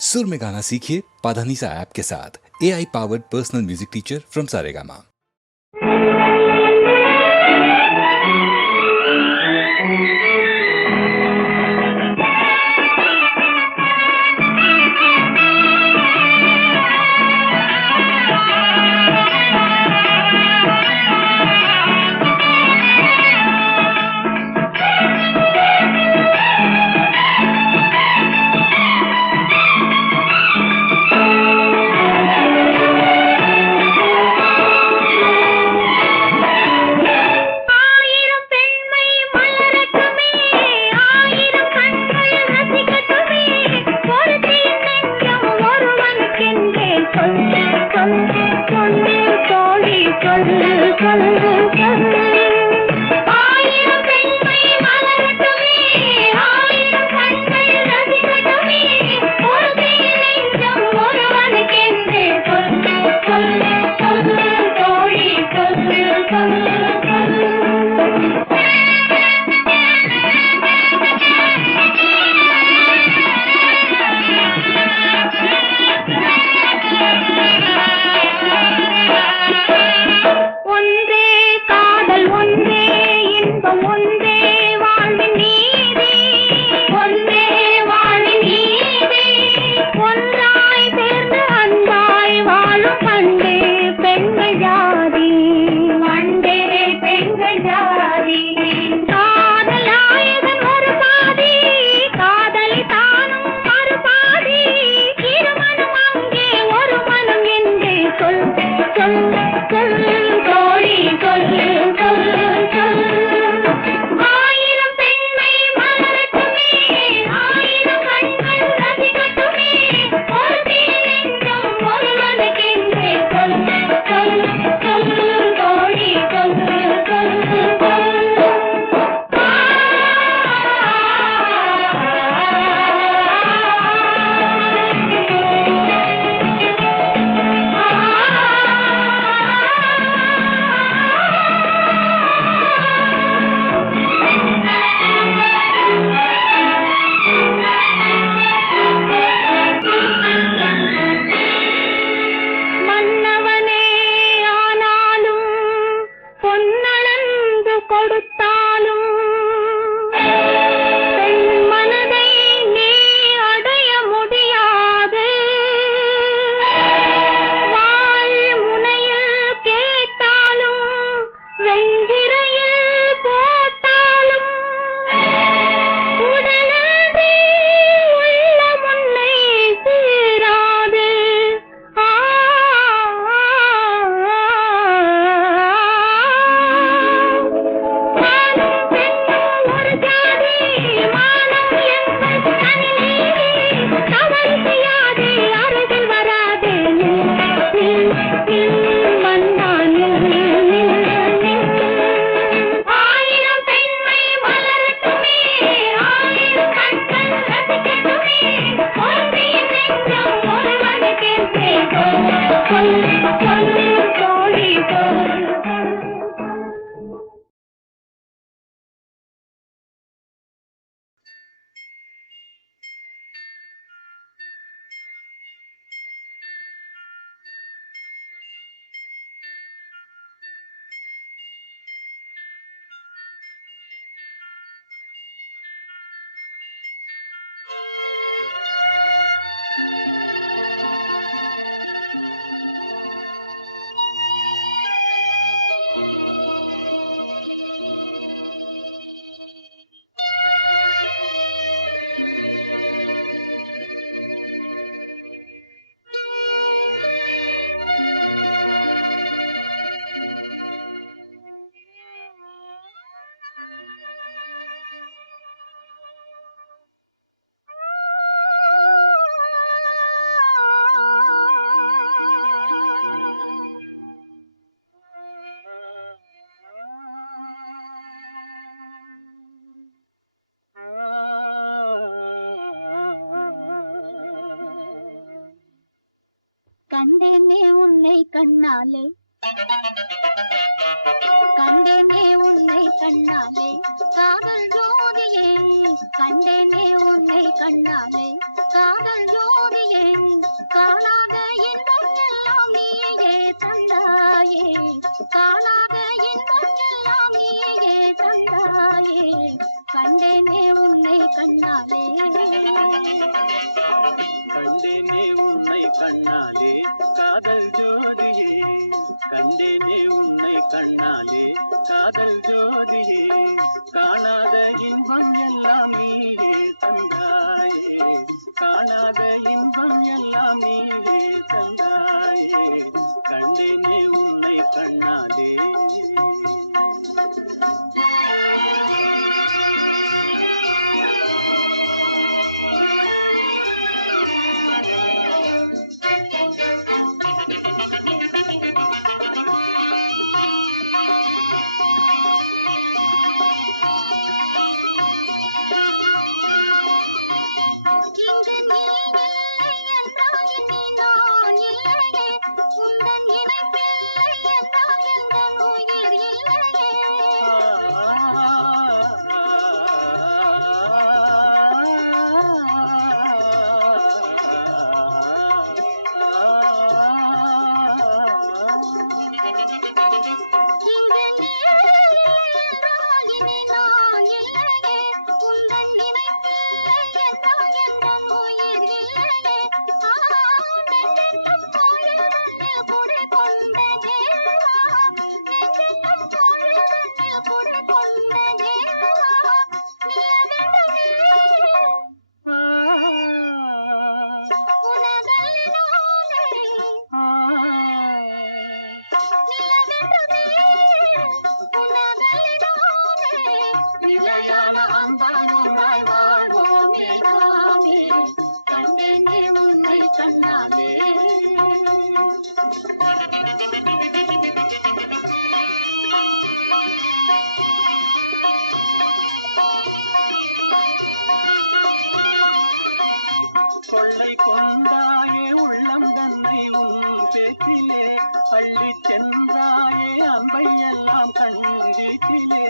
सुर में गाना सीखिए पाधानीसा ऐप के साथ। AI powered personal music teacher from Saregama. கண்டேனே உன்னை கண்ணாலே, கண்டேனே உன்னை கண்ணாலே, காதல் ஜோதியே. கண்டேனே உன்னை கண்ணாலே, காதல் ஜோதியே காணாத இன்பம் எல்லாம் நீயே தந்தாயே காணாத இன்பம் எல்லாம் நீயே தந்தாயே கண்டேனே உன்னை கண்ணாலே கண்டேனே உன்னை கண்ணாலே காதல் ஜோதியே கண்டேனே உன்னை கண்ணாலே காதல் ஜோதியே காணாத இன்பம் எல்லாம் நீயே தந்தாயே காணாத இன்பம் எல்லாம் நீயே தந்தாயே கண்டேனே உன்னை கண்ணாலே கொள்ளை கொண்டாயே உள்ளம் தன்னை உன் பேச்சிலே அள்ளி சென்றாயே அம்பை எல்லாம் கண் வீட்டிலே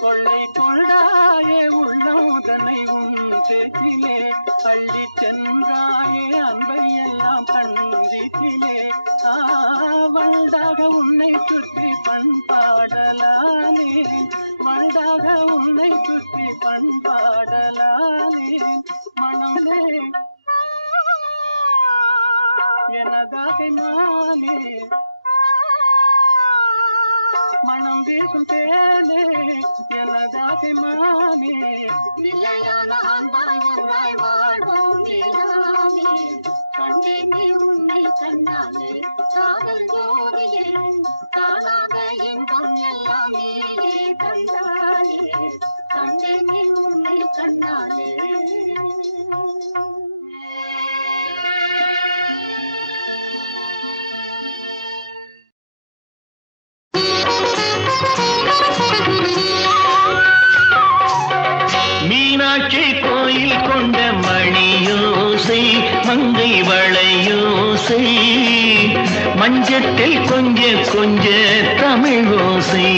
கொள்ளை கொண்டாயே உள்ளம் தன்னை உன் பேச்சிலே அள்ளி சென்றாயே அன்பை எல்லாம் கண் வீட்டிலே வண்டாக உன்னை சுற்றி பண்பாடலானே வண்டாக உன்னை சுற்றி பண்பாடலானே மனமே எனதாக நானே மனம் வீசும் தேனே எனதாக மானே நிலையான அன்பாய் ஒன்றாய் வாழ்வோம் நீதானே கண்டேனே உன்னை கண்ணாலே காதல் ஜோதியே காணாத இன்பம் எல்லாம் நீயே தந்தாலே கண்டேனே உன்னை கண்ணாலே மீனாட்சி கோயில் கொண்ட மணியோசை மங்கை வளையோசை மஞ்சத்தில் கொஞ்ச கொஞ்ச தமிழ் ஓசை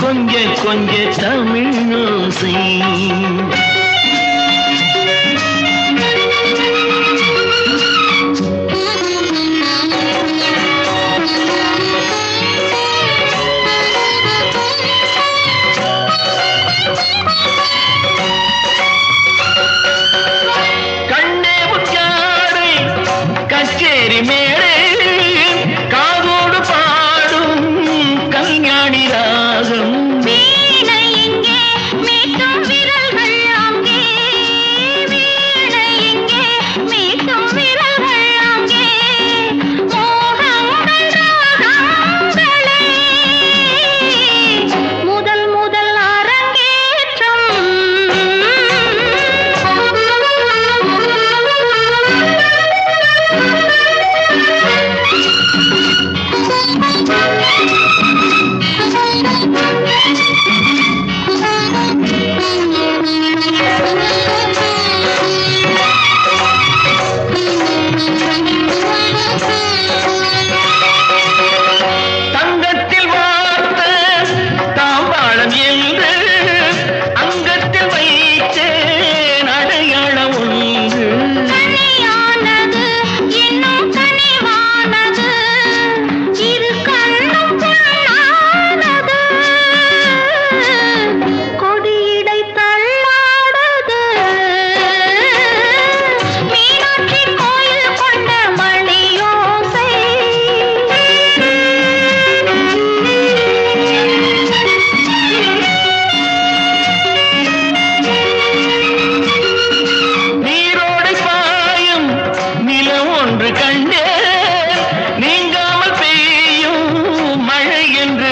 கொஞ்ச கொஞ்ச தமிழோசை கண்ணே உச்சாரை கச்சேரி மேடை காதோடு பாடும் கல்யாணி ராகம்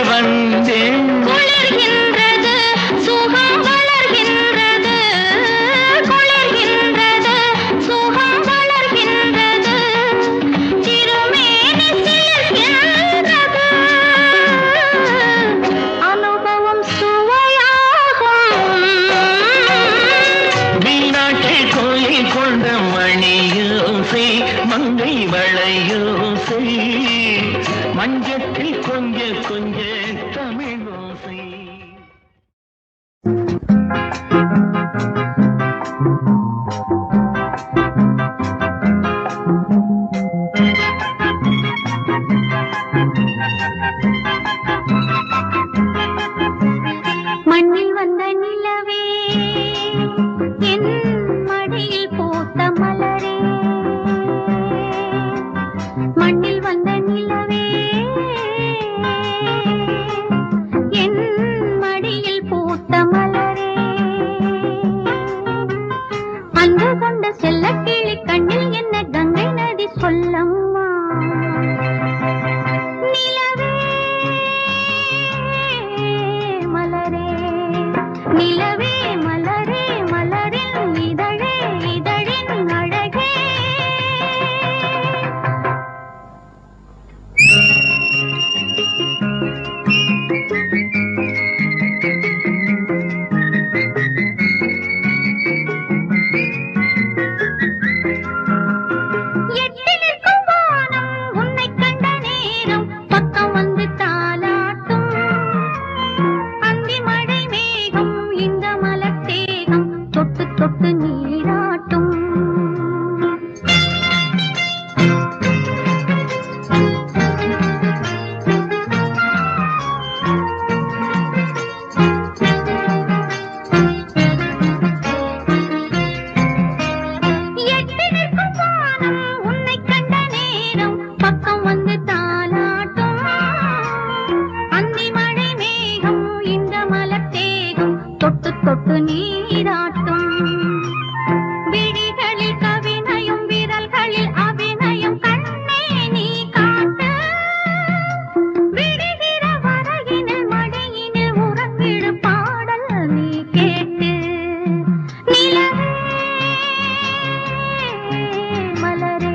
வந்தேன். குளிர்கின்றது சுகம் வளர்கின்றது, குளிர்கின்றது சுகம் வளர்கின்றது, திருமேனி சிலிர்கின்றது, அனுபவம் சுவையாகும். வீணாட்டில் கோயில் கொண்ட மணியோசை, மங்கை வளையோசை, மஞ்சத்தில் கொஞ்ச கொஞ்ச தமிழோசை. மண்ணில் வந்த நிலவே, என் மடியில் பூத்த மலரே, மண்ணில் வந்த நிலவே, என் மடியில் பூத்த மலரே, அன்பு கொண்ட செல்லக்கிளி கண்ணில் என்ன கங்கை நதி சொல்லம்மா. நிலவே மலரே, நிலவே மலரே, மலரின் இதழே, இதழின் அழகே. எட்டி நிற்கும் வானம் உன்னைக் கண்ட நேரம் பக்கம் வந்து தாலாட்டும், அந்தி மழை மேகம் இந்த மலர் தேகம் தொட்டு தொட்டு நீராட்டும். எட்டி நிற்கும் வானம் உன்னைக் கண்ட நேரம் பக்கம் வந்து தாலாட்டும், அந்தி மழை மேகம் இந்த மலர் தேகம் தொட்டு தொட்டு நீராட்டும். விழிகளில் கவினையும் விரல்களில் அபிநயம் கண்ணே நீ காட்டு, விடுகிற வரையினில் மடியினில் உறங்கிடு பாடல் நீ கேட்டு. நிலவே மலரே,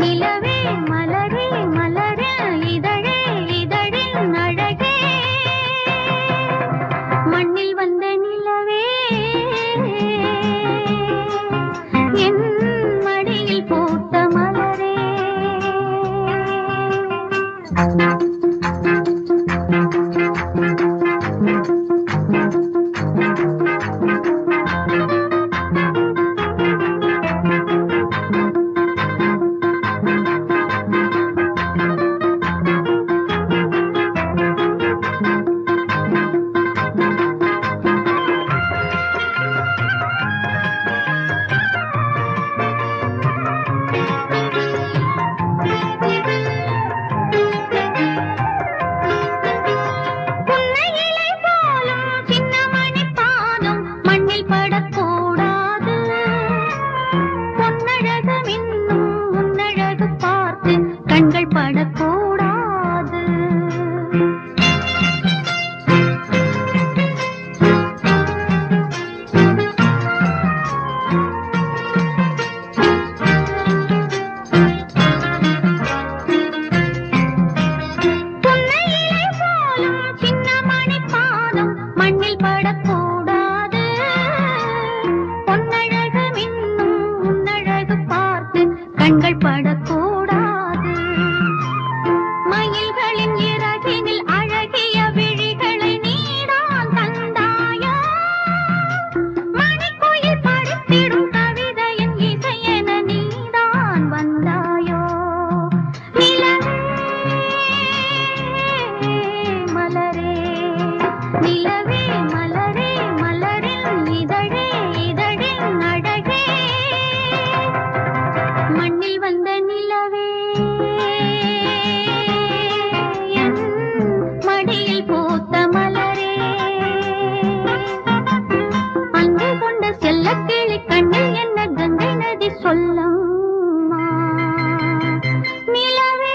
நிலவே மலரே, மலரின் இதழே, இதழின் அழகே. மண்ணில் வந்த நிலவே, என் மடியில் பூத்த மலரே. புன்னையிலை போலும் சின்ன மணிப்பாதம் மண்ணில் படக்கூடாது, பொன்னழகு மின்னும் உன்னழகு பார்த்து கண்கள் படக்கூடாது. புன்னையிலை போலும் சின்ன மணிப்பாதம் மண்ணில் படக்கூடாது, பொன்னழகு மின்னும் உன்னழகு பார்த்து கண்கள் படக்கூடாது. மயில்களின் இறகினில் அழகிய விழிகளை நீதான் தந்தாயோ, மணிக்குயில் படித்திடும் கவிதையின் இசையென நீதான் வந்தாயோ. நிலவே மலரே, நிலவே மலரே, மலரின் இதழே, இதழின் அழகே. மண்ணில் வந்த நிலவே, என் மடியில் பூத்த மலரே, அன்பு கொண்ட செல்லக்கிளி கண்ணில் என்ன கங்கை நதி சொல்லம்மா. நிலவே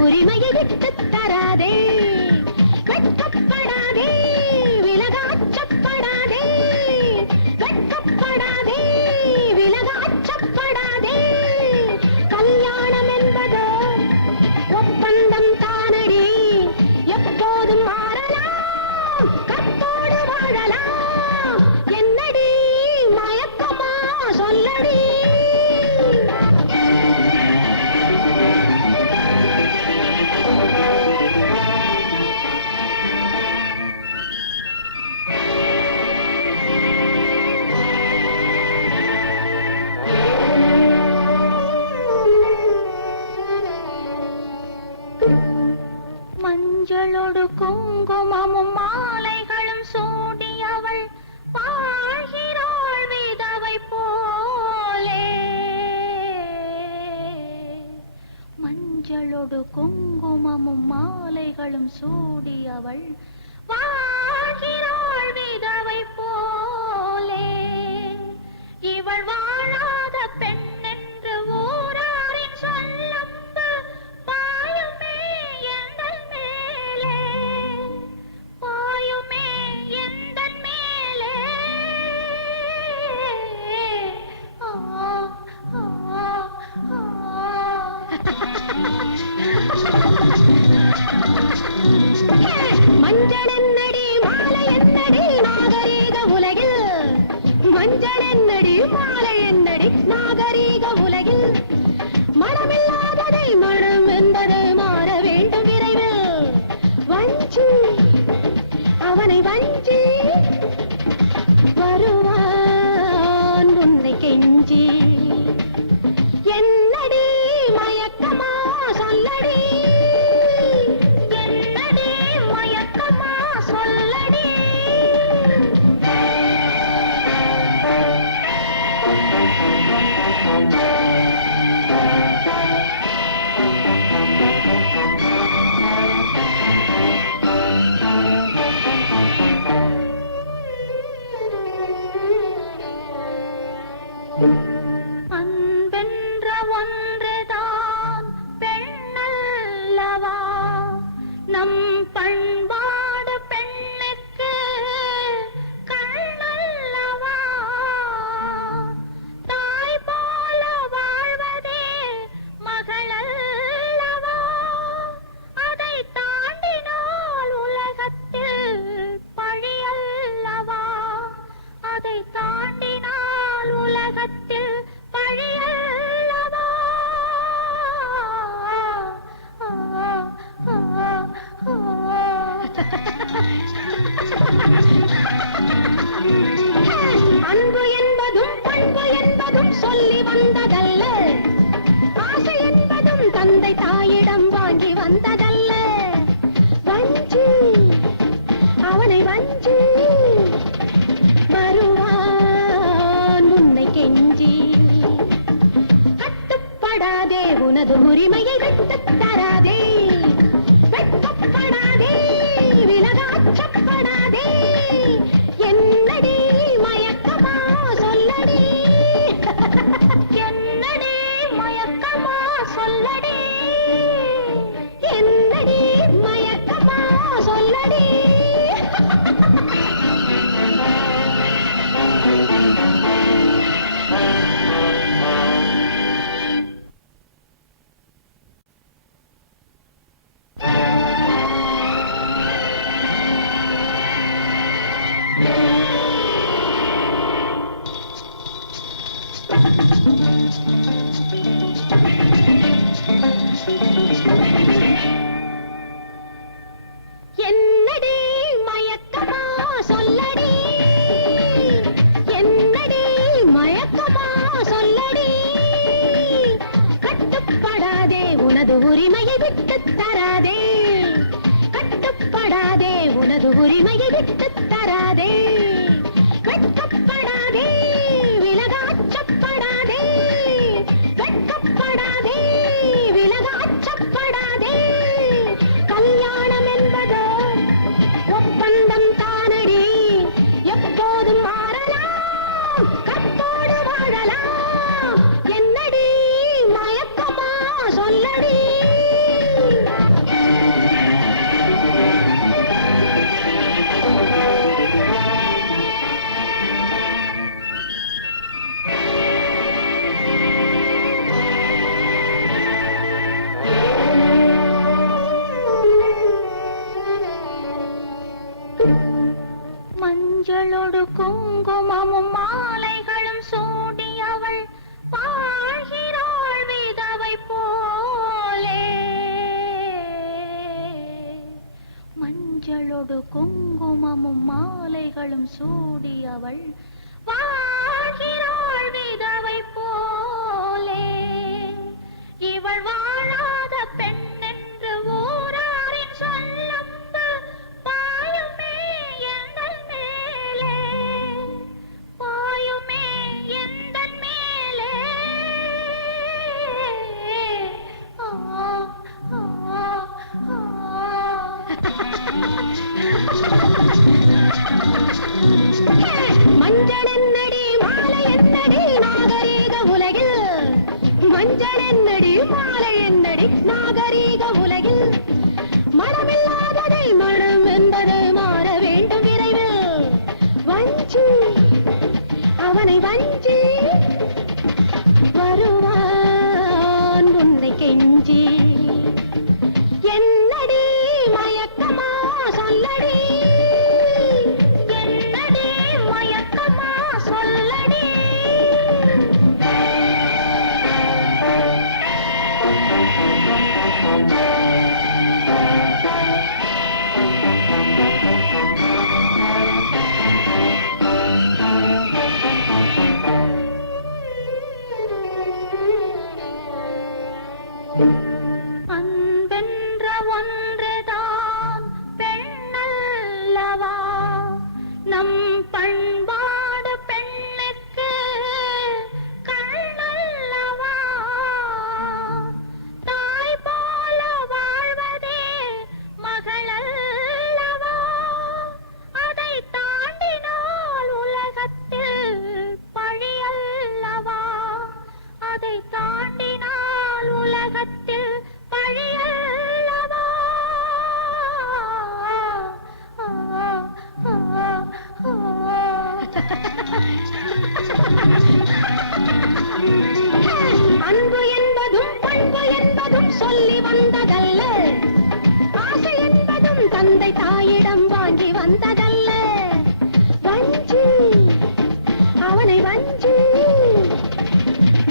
உரிமையை விட்டு தராதே. வெட்கப்படாதே, விலகாச்சப்படாதே, வெட்கப்படாதே, விலகாச்சப்படாதே. கல்யாணம் என்பதோ ஒப்பந்தம் தானடி, எப்போதும் மாறலாம், கற்போடு வாழலாம். என்னடி மயக்கமா சொல்லடி. மஞ்சளோடு குங்குமமும் மாலைகளும் சூடி அவள் வாழ்கிறாள் விதவை போலே. மஞ்சளோடு குங்குமமும் மாலைகளும் சூடி அவள் வாழ்கிறாள் விதவை போலே. இவள் வாழாத பெண் என்று ஊராரின் சொல்லம்பு பாயுமே எந்தன் மேலே, பாயுமே எந்தன் மேலே. ஆ, ஆ, ஆ. மஞ்சள் என்னடி மாலை என்னடி நாகரீக உலகில், மஞ்சள் என்னடி மாலை என்னடி நாகரீக உலகில். மனமில்லாததை மனம் என்பது மாற வேண்டும் விரைவில். வஞ்சி அவனை வஞ்சி வருவான் உன்னை கெஞ்சி. என்னடி மயக்கமா சொல்லடி, என்னடி மயக்கமா சொல்லடி. அன்பென்ற ஒன்றுதான் பெண்ணல்லவா, நம் பண்பாடு பெண்ணுக்கு கண்ணல்லவா. தாய் போல வாழ்வதே மகளல்லவா, அதை தாண்டினால் உலகத்தில் பழியல்லவா, அதை தாண்டினால் உலகத்தில் பழியல்லவா. அன்பு என்பதும் பண்பு என்பதும் சொல்லி வந்ததல்ல, ஆசை என்பதும் தந்தை தாயிடம் வாங்கி வந்ததல்ல. வஞ்சி அவனை வஞ்சி வருவான் உன்னை கெஞ்சி. கட்டுப்படாதே, உனது உரிமையை விட்டுத் தராதே. வெட்கப்படாதே, விலகாச்சப்படாதே. என்னடி மயக்கமா சொல்லடி, என்னடி மயக்கமா சொல்லடி, என்னடி மயக்கமா சொல்லடி. என்னடி மயக்கமா சொல்லடி, என்னடி மயக்கமா சொல்லடி. கட்டுப்படாதே, உனது உரிமையை விட்டுத் தராதே. கட்டுப்படாதே, உனது உரிமையை விட்டுத் தராதே. வெட்கப்படாதே, விலகாச்சப்படாதே, வெட்கப்படாதே, விலகாச்சப்படாதே. கல்யாணம் என்பதோ ஒப்பந்தம் தானடி, எப்போதும் மாறலாம், கற்போடு வாழலாம். என்னடி மயக்கமா சொல்லடி. மஞ்சளோடு குங்குமமும் மாலைகளும் சூடியவள் வாழ்கிறாள் விதவை போலே. இவள் வாழாத பெண் என்று ஊராரின் சொல்லம்பு பாயுமே எந்தன் மேலே, பாயுமே எந்தன் மேலே. ஆ ஆ ஆ. மஞ்சள் என்னடி மாலை என்னடி நாகரீக உலகில், மஞ்சள் என்னடி மாலை என்னடி நாகரீக உலகில். மனமில்லாததை மனம் என்பது மாற வேண்டும் விரைவில். வஞ்சி அவனை வஞ்சி வருவான் உன்னை கெஞ்சி. என்னடி மயக்கமா சொல்லடி, என்னடி மயக்கமா சொல்லடி. அன்பென்ற ஒன்றுதான் பெண்ணல்லவா, நம் பண்பாடு பெண்ணுக்கு கண்ணல்லவா. தாய் போல வாழ்வதே மகளல்லவா, அதை தாண்டினால் உலகத்தில் பழியல்லவா, அதை தாண்டினால் உலகத்தில் பழியல்லவா. அன்பு என்பதும் பண்பு என்பதும் சொல்லி வந்ததல்ல, ஆசை என்பதும் தந்தை தாயிடம் வாங்கி வந்ததல்ல. வஞ்சி அவனை வஞ்சி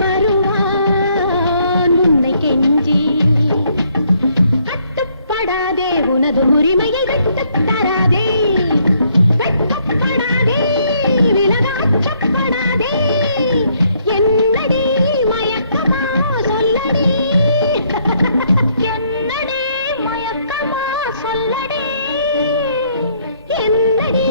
வருவான் உன்னை கெஞ்சி. கட்டுப்படாதே உனது உரிமையை விட்டுத் தராதே, வெட்கப்படாதே விலக அச்சப்படாதே. என்னடி மயக்கமா சொல்லடி, என்னடி மயக்கமா சொல்லடி, என்னடி